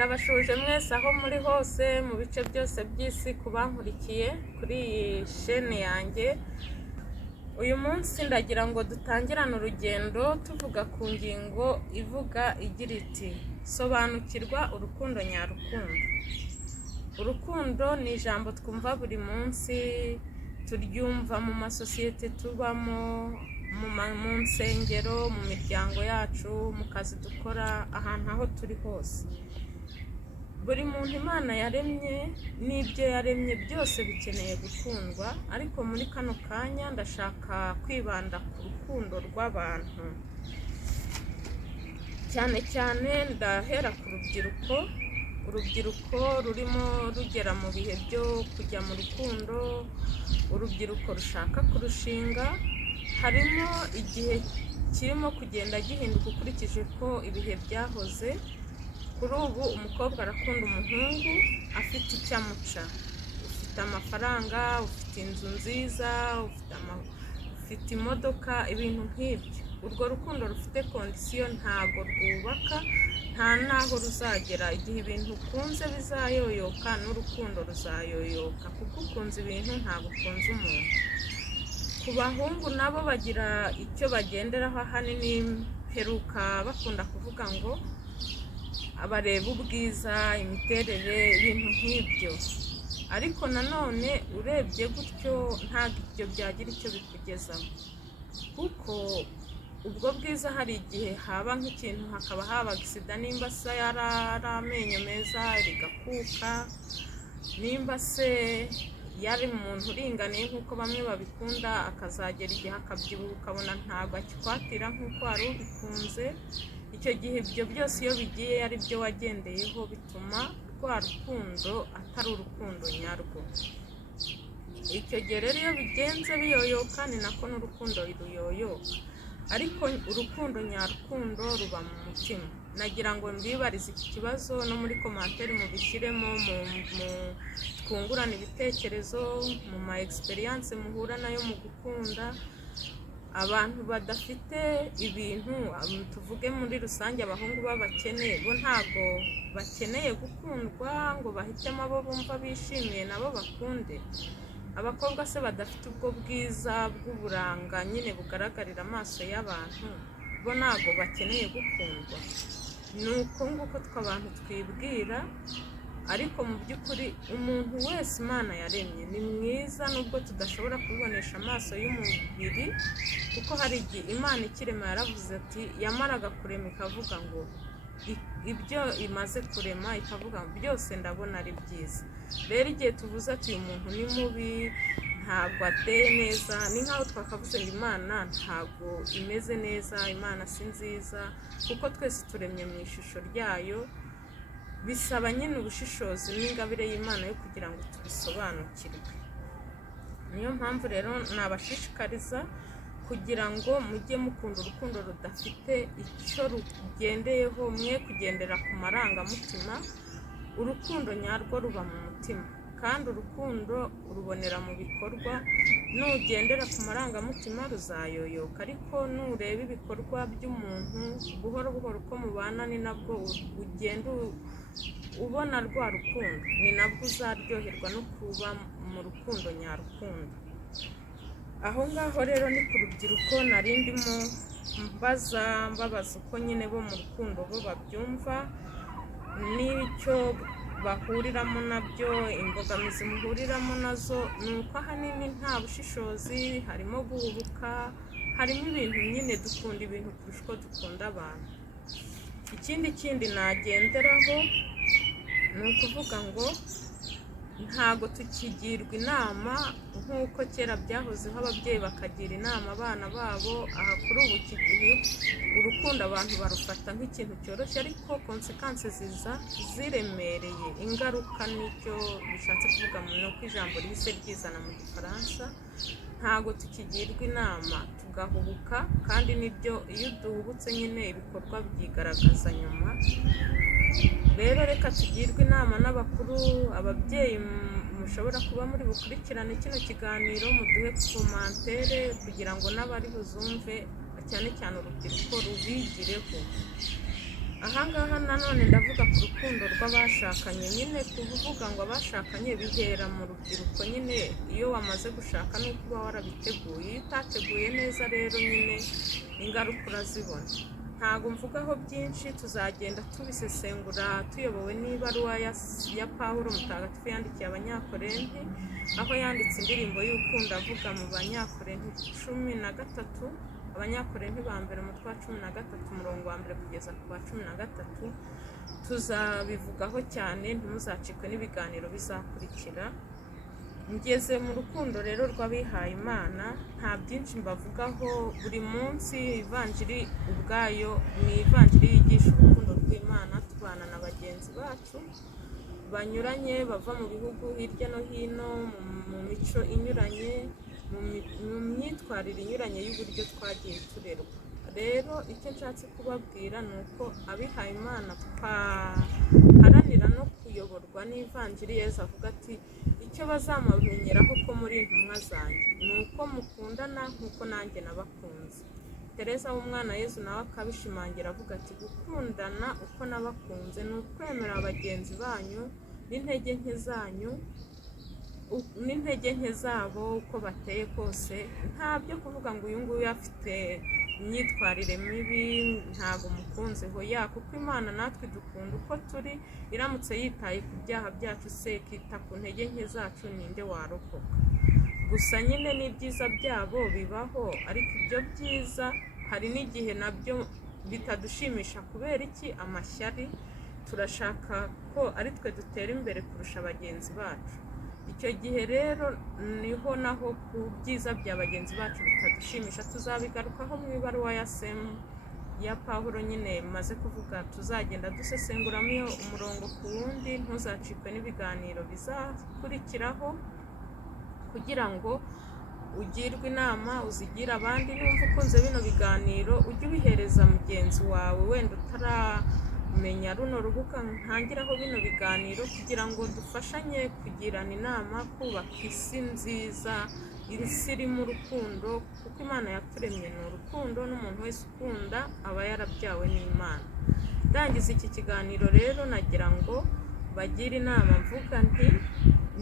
ndabashuje mwese aho muri hose mu bice byose by'isi kubankurikiye kuri iyi shene yanjye. Uyu munsi ndagira ngo dutangirane urugendo tuvuga ku ngingo ivuga igira iti sobanukirwa urukundo nyarukundo. Urukundo ni ijambo twumva buri munsi, turyumva mu masosiyete tubamo, mu nsengero, mu miryango yacu, mu kazi dukora, ahantu aho turi hose. Buri muntu Imana yaremye n'ibyo yaremye byose bikeneye gukundwa, ariko muri kano kanya ndashaka kwibanda ku rukundo rw'abantu, cyane cyane ndahera ku urubyiruko rurimo rugera mu bihe byo kujya mu rukundo, urubyiruko rushaka kurushinga. Harimo igihe kirimo kugenda gihinduka ukurikije ko ibihe byahoze. Kuri ubu umukobwa arakunda umuhungu afite icyo amuca, ufite amafaranga, ufite inzu nziza, ufite imodoka, ibintu nk'ibyo. Urwo rukundo rufite kondisiyo ntago rwubaka, nta naho ruzagera. Igihe ibintu ukunze bizayoyoka n'urukundo ruzayoyoka, kuko ukunze ibintu ntabwo ukunze umuntu. Ku bahungu nabo bagira icyo bagenderaho ahanini, heruka bakunda kuvuga ngo abareba ubwiza, imiterere, ibintu nk'ibyo. Ariko nanone urebye gutyo ntabwo ibyo byagira icyo bikugezaho, kuko ubwo bwiza hari igihe haba nk'ikintu, hakaba haba agisida, nimba se yari amenyo meza rigakuka, nimba se yari umuntu uringaniye nk'uko bamwe babikunda, akazagera igihe akabyibuha ukabona ntabwo akikwatira nk'uko wari ubikunze. Icyo gihe ibyo byose iyo bigiye ari byo wagendeyeho, bituma rwa rukundo atari urukundo nyarwo. Icyo gihe rero iyo bigenze biyoyoka, ni nako n'urukundo ruyoyoka. Ariko urukundo nyarukundo ruba mu mutima. Nagira ngo mbibarize iki kibazo no muri komantere mubishyiremo, twungurane ibitekerezo mu ma experience muhura nayo mu gukunda. Abantu badafite ibintu, tuvuge muri rusange abahungu b'abakene, bo ntago bakeneye gukundwa ngo bahitemo abo bumva bishimiye nabo bakunde. Abakobwa se badafite ubwo bwiza bw'uburanga nyine bugaragarira amaso y'abantu, bo ntago bakeneye gukundwa. Ni uko nguko tw'abantu twibwira, ariko mu by'ukuri umuntu wese Imana yaremye ni mwiza, nubwo tudashobora kubibonesha amaso y'umubiri, kuko hari igihe Imana ikirema yaravuze ati, yamaraga kurema ikavuga ngo ibyo imaze kurema ikavuga ngo byose ndabona ari byiza. Rero igihe tuvuze ati uyu muntu ni mubi, ntabwo ateye neza, ni nk'aho twakavuze ngo Imana ntabwo imeze neza, Imana si nziza, kuko twese turemye mu ishusho ryayo. Bisaba nyine ubushishozi n'ingabire y'Imana yo kugira ngo tubisobanukirwe. Niyo mpamvu rero nabashishikariza kugira ngo mujye mukunda urukundo rudafite icyo rugendeyeho, mwe kugendera ku marangamutima. Urukundo nyarwo ruba mu mutima, kandi urukundo urubonera mu bikorwa. Nugendera ku marangamutima ruzayoyoka, ariko nureba ibikorwa by'umuntu buhoro buhoro uko mubana, ni nabwo ugenda ubona rwa rukundo, ni nabwo uzaryoherwa no kuba mu rukundo nyarukundo. Aho ngaho rero ni ku rubyiruko nari ndimo mbabaza uko nyine bo mu rukundo bo babyumva, n'icyo bahuriramo nabyo, imbogamizi muhuriramo nazo. Ni uko ahanini nta bushishozi, harimo guhubuka, harimo ibintu nyine dukunda ibintu kurusha uko dukunda abantu. Ikindi nagenderaho ni ukuvuga ngo ntago tukigirwa inama nk'uko kera byahozeho, ababyeyi bakagira inama abana babo. Aha kuri ubu iki gihe urukundo abantu barufata nk'ikintu cyoroshye, ariko konsekansi ziza ziremereye. Ingaruka nicyo bishatse kuvuga nuko ijambo rihise ryizana mu gifaransa. Ntago tukigirwa inama, tugahubuka, kandi nibyo iyo duhubutse nyine ibikorwa byigaragaza nyuma. Rero reka tugirwe inama n'abakuru, ababyeyi mushobora kuba muri bukurikirane kino kiganiro, muduhe komantere kugira ngo n'abari buzumve, cyane cyane urubyiruko rubigireho. ahangaha nanone ndavuga ku rukundo rw'abashakanye. Nyine kuvuga ngo abashakanye bihera mu rubyiruko. Nyine iyo wamaze gushaka nuko uba warabiteguye, iyo utateguye neza rero nyine ingaruka urazibona. Ntabwo mvugaho byinshi, tuzagenda tubisesengura tuyobowe n'ibaruwa ya Pawulo mutagatifu yandikiye Abanyakorinti, aho yanditse indirimbo y'urukundo avuga mu Banyakorinti 13, Abanyakorinti ba mbere umutwe wa 13 umurongo wa mbere kugeza ku wa 13. Tuzabivugaho cyane, ntimuzacikwe n'ibiganiro bizakurikira. Ngeze mu rukundo rero rw'abihaye Imana, nta byinshi mbavugaho. Buri munsi ivanjiri ubwayo ni ivanjiri yigisha urukundo rw'Imana, tubana na bagenzi bacu banyuranye bava mu bihugu hirya no hino, mu mico inyuranye, mu myitwarire inyuranye y'uburyo twagiye turerwa. Rero icyo nshatse kubabwira ni uko abihaye Imana twaharanira no kuyoborwa n'ivanjiri. Yesu avuga ati icyo bazamamenyeraho ko muri intumwa zanjye ni uko mukundana nk'uko nanjye nabakunze. Tereza w'umwana Yesu nawe akabishimangira avuga ati gukundana uko nabakunze ni ukwemera bagenzi banyu n'intege nke zanyu n'intege nke zabo uko bateye kose. Nta byo kuvuga ngo uyu nguyu afite imyitwarire mibi ntabwo mukunze hoya, kuko Imana natwe dukunda uko turi. Iramutse yitaye ku byaha byacu se kita ku ntege nke zacu, ninde warokoka? Gusa nyine n'ibyiza byabo bibaho, ariko ibyo byiza hari n'igihe nabyo bitadushimisha. Kubera iki? Amashyari. Turashaka ko ari twe dutera imbere kurusha bagenzi bacu. Icyo gihe rero niho naho ku byiza bya bagenzi bacu bitadushimisha. Tuzabigarukaho mu ibaruwa ya Pawulo nyine maze kuvuga. Tuzagenda dusesenguramo umurongo ku wundi. Ntuzacikwe n'ibiganiro bizakurikiraho kugira ngo ugirwe inama, uzigire abandi. Numva ukunze bino biganiro ujye ubihereza mugenzi wawe wenda utaramenya runo rubuga ntangiraho bino biganiro, kugira ngo dufashanye kugirana inama, kubaka isi nziza, isi irimo urukundo, kuko Imana yaturemye ni urukundo, n'umuntu wese ukunda aba yarabyawe n'Imana. Ndangiza iki kiganiro rero nagira ngo bagire inama, mvuga nti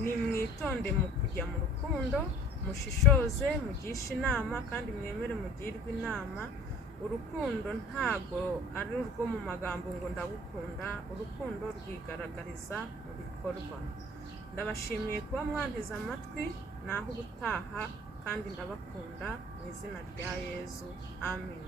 nimwitonde mu kujya mu rukundo, mushishoze, mugishe inama kandi mwemere mugirwe inama. Urukundo ntago ari urwo mu magambo ngo ndagukunda, urukundo rwigaragariza mu bikorwa. Ndabashimiye kuba mwanteze amatwi, naho ubutaha, kandi ndabakunda mu izina rya Yezu. Amen.